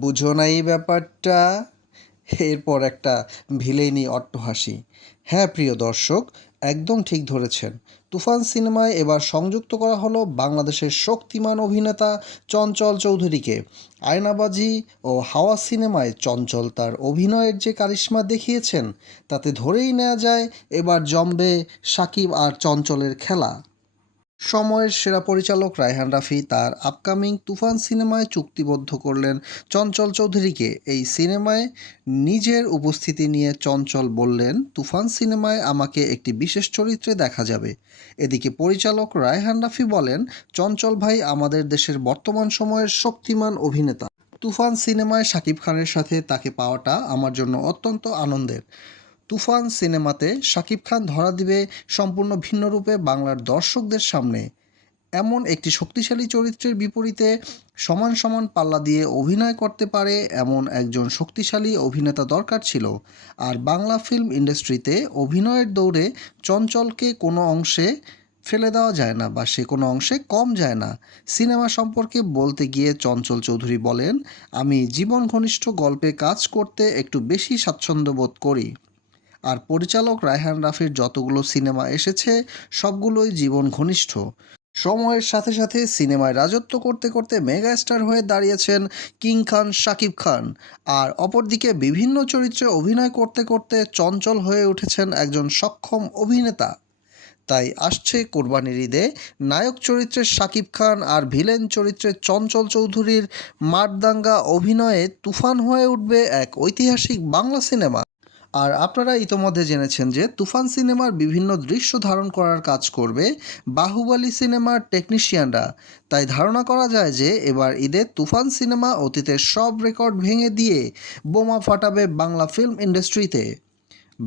বুঝো না এই ব্যাপারটা। এরপর একটা ভিলেনি অট্টহাসি। হ্যাঁ প্রিয় দর্শক, একদম ঠিক ধরেছেন। তুফান সিনেমায় এবার সংযুক্ত করা হলো বাংলাদেশের শক্তিমান অভিনেতা চঞ্চল চৌধুরীকে। আয়নাবাজি ও হাওয়া সিনেমায় চঞ্চল তার অভিনয়ের যে কারিশমা দেখিয়েছেন, তাতে ধরেই নেওয়া যায় এবার জমবে সাকিব আর চঞ্চলের খেলা। সময়ের সেরা পরিচালক রায়হান রাফি তার আপকামিং তুফান সিনেমায় চুক্তিবদ্ধ করলেন চঞ্চল চৌধুরীকে। এই সিনেমায় নিজের উপস্থিতি নিয়ে চঞ্চল বললেন, তুফান সিনেমায় আমাকে একটি বিশেষ চরিত্রে দেখা যাবে। এদিকে পরিচালক রায়হান রাফি বলেন, চঞ্চল ভাই আমাদের দেশের বর্তমান সময়ের শক্তিমান অভিনেতা। তুফান সিনেমায় শাকিব খানের সাথে তাকে পাওয়াটা আমার জন্য অত্যন্ত আনন্দের। তুফান সিনেমাতে শাকিব খান ধরা দিবে সম্পূর্ণ ভিন্ন রূপে বাংলার দর্শকদের সামনে। এমন একটি শক্তিশালী চরিত্রের বিপরীতে সমান সমান পাল্লা দিয়ে অভিনয় করতে পারে এমন একজন শক্তিশালী অভিনেতা দরকার ছিল। আর বাংলা ফিল্ম ইন্ডাস্ট্রিতে অভিনয়ের দৌড়ে চঞ্চলকে কোনো অংশে ফেলে দেওয়া যায় না বা সে কোনো অংশে কম যায় না। সিনেমা সম্পর্কে বলতে গিয়ে চঞ্চল চৌধুরী বলেন, আমি জীবন ঘনিষ্ঠ গল্পে কাজ করতে একটু বেশি স্বাচ্ছন্দ্য বোধ করি। আর পরিচালক রায়হান রাফির যতগুলো সিনেমা এসেছে সবগুলোই জীবন ঘনিষ্ঠ। সময়ের সাথে সাথে সিনেমায় রাজত্ব করতে করতে মেগা স্টার হয়ে দাঁড়িয়েছেন কিং খান শাকিব খান। আর অপরদিকে বিভিন্ন চরিত্রে অভিনয় করতে করতে চঞ্চল হয়ে উঠেছেন একজন সক্ষম অভিনেতা। তাই আসছে কোরবানির ঈদে নায়ক চরিত্রে শাকিব খান আর ভিলেন চরিত্রে চঞ্চল চৌধুরীর মারদাঙ্গা অভিনয়ে তুফান হয়ে উঠবে এক ঐতিহাসিক বাংলা সিনেমা। আর আপনারা ইতোমধ্যে জেনেছেন যে তুফান সিনেমার বিভিন্ন দৃশ্য ধারণ করার কাজ করবে বাহুবলী সিনেমার টেকনিশিয়ানরা। তাই ধারণা করা যায় যে এবার ঈদে তুফান সিনেমা অতীতের সব রেকর্ড ভেঙে দিয়ে বোমা ফাটাবে বাংলা ফিল্ম ইন্ডাস্ট্রিতে।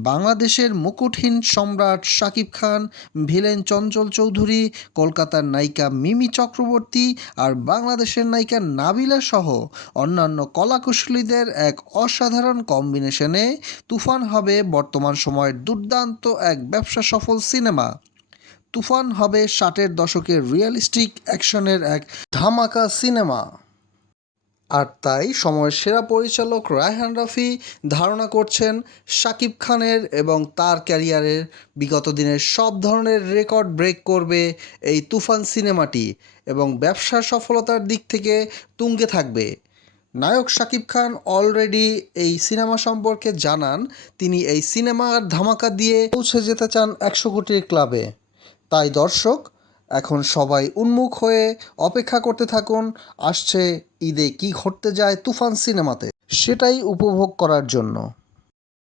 বাংলাদেশের মুকুটহীন সম্রাট শাকিব খান, ভিলেন চঞ্চল চৌধুরী, কলকাতার নায়িকা মিমি চক্রবর্তী আর বাংলাদেশের নায়িকা নাবিলা সহ অন্যান্য কলাকুশলীদের এক অসাধারণ কম্বিনেশনে তুফান হবে বর্তমান সময়ের দুর্দান্ত এক ব্যবসা সফল সিনেমা। তুফান হবে 60-এর দশকের রিয়েলিস্টিক অ্যাকশনের এক ধামাকা সিনেমা। আর তাই সময়ের সেরা পরিচালক রায়হান রাফি ধারণা করছেন শাকিব খানের এবং তার ক্যারিয়ারের বিগত দিনের সব ধরনের রেকর্ড ব্রেক করবে এই তুফান সিনেমাটি এবং ব্যবসার সফলতার দিক থেকে তুঙ্গে থাকবে। নায়ক শাকিব খান অলরেডি এই সিনেমা সম্পর্কে জানান, তিনি এই সিনেমার ধামাকা দিয়ে পৌঁছে যেতে চান 100 কোটির ক্লাবে। তাই দর্শক এখন সবাই উন্মুখ হয়ে অপেক্ষা করতে থাকুন আসছে ঈদে কী ঘটতে যায় তুফান সিনেমাতে, সেটাই উপভোগ করার জন্য।